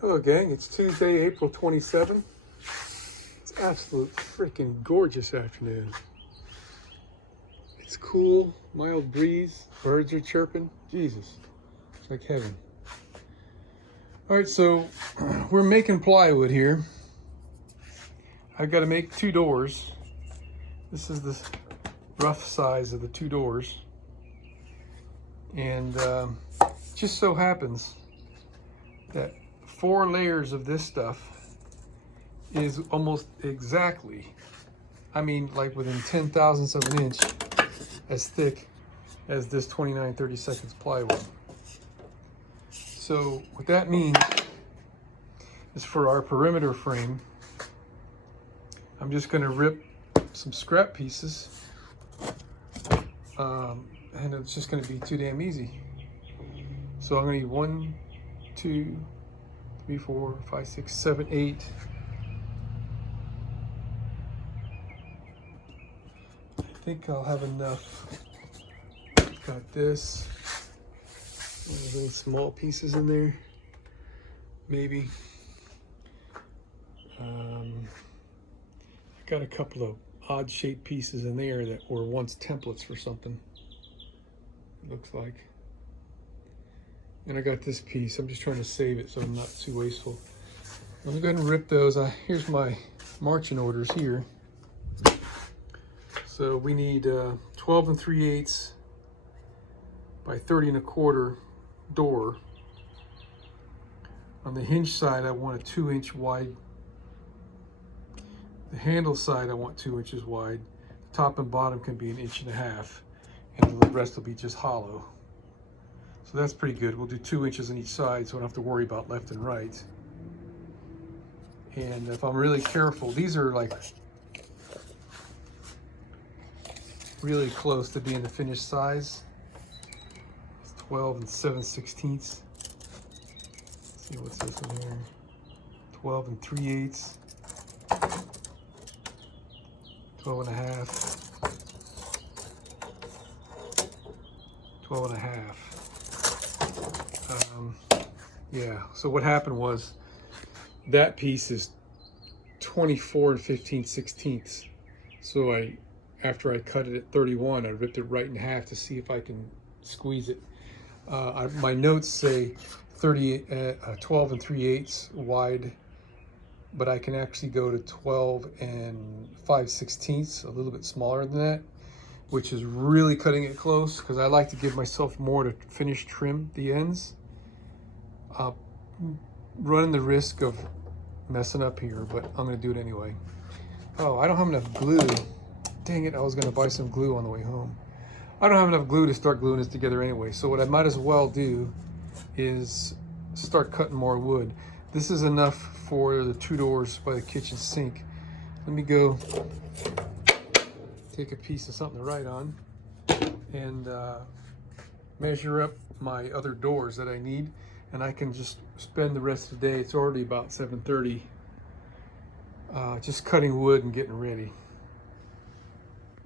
Hello gang, it's Tuesday, April 27th. It's absolute freaking gorgeous afternoon. It's cool, mild breeze, birds are chirping. Jesus, it's like heaven. All right, so we're making plywood here. I've got to make 2 doors. This is the rough size of the 2 doors. And just so happens that 4 layers of this stuff is almost exactly, I mean like within 10,000ths of an inch as thick as this 29/32 plywood. So what that means is for our perimeter frame, I'm just going to rip some scrap pieces and it's just going to be too damn easy. So I'm going to need 1, 2, 3, 4, 5, 6, 7, 8. I think I'll have enough. Got this. There's any small pieces in there? Maybe. Got a couple of odd shaped pieces in there that were once templates for something. It looks like. And I got this piece. I'm just trying to save it so I'm not too wasteful. Let me go ahead and rip those. Here's my marching orders here. So we need 12 3/8 by 30 1/4 door. On the hinge side, I want a 2-inch wide. The handle side, I want 2 inches wide. The top and bottom can be 1.5 inches, and the rest will be just hollow. So that's pretty good. We'll do 2 inches on each side so I don't have to worry about left and right. And if I'm really careful, these are like really close to being the finished size. It's 12 7/16. Let's see what's this in here. 12 3/8. 12 1/2. 12 1/2. Yeah, so what happened was that piece is 24 15/16. So after I cut it at 31, I ripped it right in half to see if I can squeeze it. My notes say 12 3/8 wide, but I can actually go to 12 5/16, a little bit smaller than that, which is really cutting it close because I like to give myself more to finish trim the ends. Running the risk of messing up here, but I'm going to do it anyway. Oh, I don't have enough glue. Dang it, I was going to buy some glue on the way home. I don't have enough glue to start gluing this together anyway, so what I might as well do is start cutting more wood. This is enough for the 2 doors by the kitchen sink. Let me go take a piece of something to write on and measure up my other doors that I need, and I can just spend the rest of the day, it's already about 7:30, just cutting wood and getting ready.